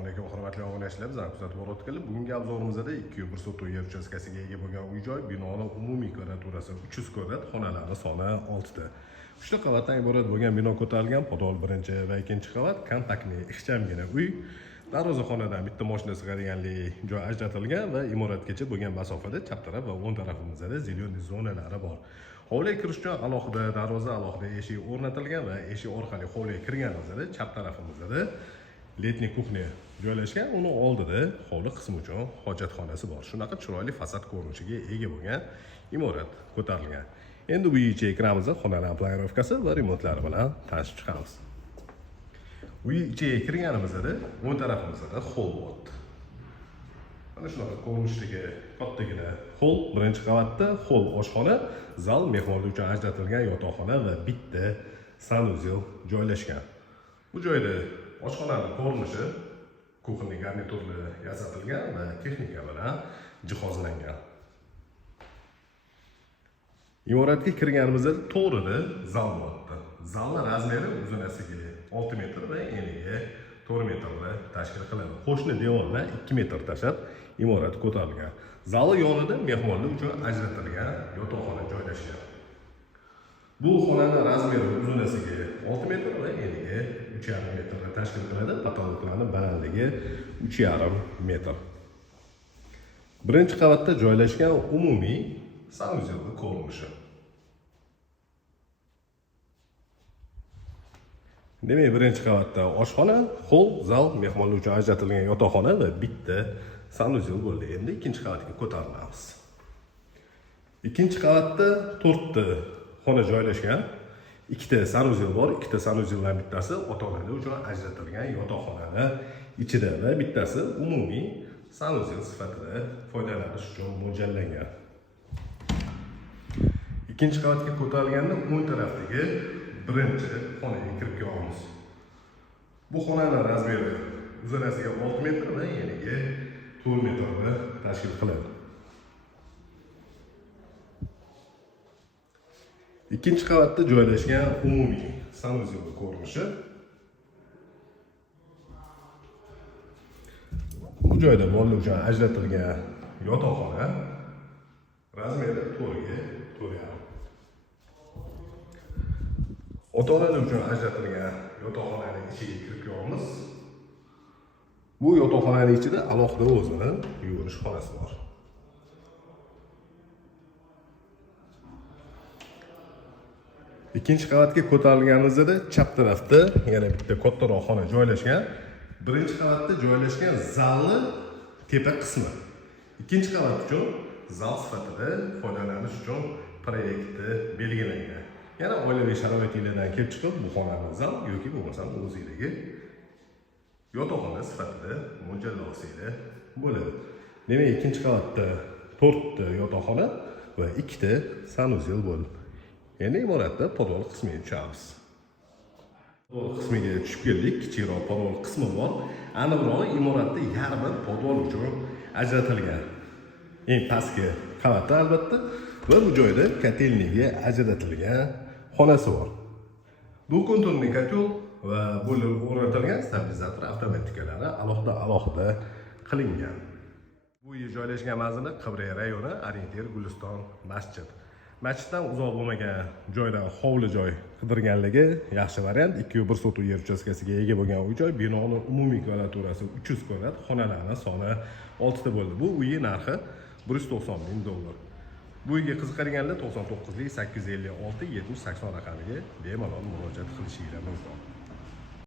Hurmatli obunachilar, bizlarni kuzatib borayotganlar. Bugungi obzorimizda 2.1 sotuv yer uchastkasiga ega bo'lgan uy-joy, binoning umumiy kvadraturasi 300 kvadrat, xonalari soni 6 ta. 3 ta qavatdan iborat bo'lgan bino ko'tarilgan, podol birinchi va ikkinchi qavat, kompaktli, ixchamgina uy. Darvozaxonadan bitta mashina sig'adiganli joy ajratilgan va imoratgacha bo'lgan masofada chap taraf va o'ng tarafimizda zelyoniy zonalari bor. Hovliga kirish uchun alohida darvoza, alohida eshik o'rnatilgan va eshik orqali hovliga kirganimizda chap tarafimizda letniy kuxnya joylashgan. Uni oldida hovli qismi uchun hojatxonasi bor. Shunaqa chiroyli fasad ko'rinishiga ega bo'lgan imorat ko'tarilgan. Endi bu ichiga kiramizda xonalar planirovkasi va remontlari bilan tanishib chiqamiz. Uy ichiga kirganimizda o'ng tarafimizda hol bor. Mana shunaqa ko'rinishdagi kattagina hol, birinchi qavatda hol oshxona, zal, mehmonlar uchun ajratilgan yotoqxona va bitta sanuzel joylashgan. Bu joyda oshxonaning ko'rinishi kuxnya garniturli yasatilgan va texnika bilan jihozlangan. Imoratga kirganimizda to'g'rida zal bor. Zalning razmeri uzunasiga 6 metr va eniga 4 metrni tashkil qiladi. Qo'shni devordan 2 metr tashlab imorat ko'tarilgan. Zali yonida mehmonlar uchun ajratilgan yotoqxona joylashgan. Bu xonaning razmeri uzunasiga 6 metr va eniga 3,5 metrni tashkil qiladi. Patologlarning balandligi 3,5 metr. Birinchi qavatda joylashgan umumiy sanuzelning ko'rinishi. Demak, birinchi qavatda oshxona, hol, zal, mehmonlar uchun ajratilgan yotoqxona va bitta sanuzel bo'ldi. Endi ikkinchi qavatga ko'tarilamiz. Ikkinchi qavatda 4 ta xona joylashgan. Ikkita sanuzel bor. Ikkita sanuzeldan bittasi ota-onalar uchun ajratilgan yotoqxonani ichida va bittasi umumiy sanuzel sifatida foydalanish uchun mo'ljallangan. Ikkinchi qavatga ko'tarilganda o'ng tarafdagi birinchi xonaga kirib kelamiz. Bu xonaning razmeri uzunasiga 6 metr va eniga 4 metrni tashkil qiladi. Ikkinchi qavatda joylashgan umumiy sanuzel ko'rinishi. Bu joyda bolalar uchun ajratilgan yotoqxona razmeri 4 ga 4,5. Ota-onalar uchun ajratilgan yotoqxonaning ichiga kirib kelamiz. Bu yotoqxonaning ichida alohida o'zini yuvinish xonasi bor. Ikkinchi qavatga ko'tarilganimizda chap tarafda yana bitta kattaroq xona joylashgan. Birinchi qavatda joylashgan zalni tepa qismi. Ikkinchi qavat uchun zal sifatida foydalanish uchun proyekti belgilangan. Yana oilaviy sharoitingizdan kelib chiqib bu xonani zal yoki bo'lmasa o'zingizdagi yotoqxona sifatida mo'ljallashinglar bo'ladi. Demak, ikkinchi qavatda 4 ta yotoqxona va 2 ta sanuzel bo'ldi. Endi imoratda podol qismiga tushamiz. Podol qismiga tushib keldik. Kichikroq podol qismi bor. Aniqrog'i imoratda yarmi podol uchun ajratilgan. Eng pastki qavatda albatta va bu joyda kotelniga ajratilgan xonasi bor. Dukonturli kotel va bo'lib o'rnatilgan stabilizator avtomatikalari alohida qilingan. Bu yer joylashgan manzili Qibray rayoni, Orientir Guliston masjid. Masjiddan uzoq bo'lmagan joydan hovli joy qidirganligi yaxshi variant. 2.1 sotuv yer uchastkasiga ega bo'lgan uy-joy, binoning umumiy kvadraturasi 300 kvadrat, xonalarning soni 6 ta bo'ldi. Bu uyning narxi $190,000. Bu uyga qiziqadiganlar 99 856 70 80 raqamiga bemalol murojaat qilishingiz mumkin.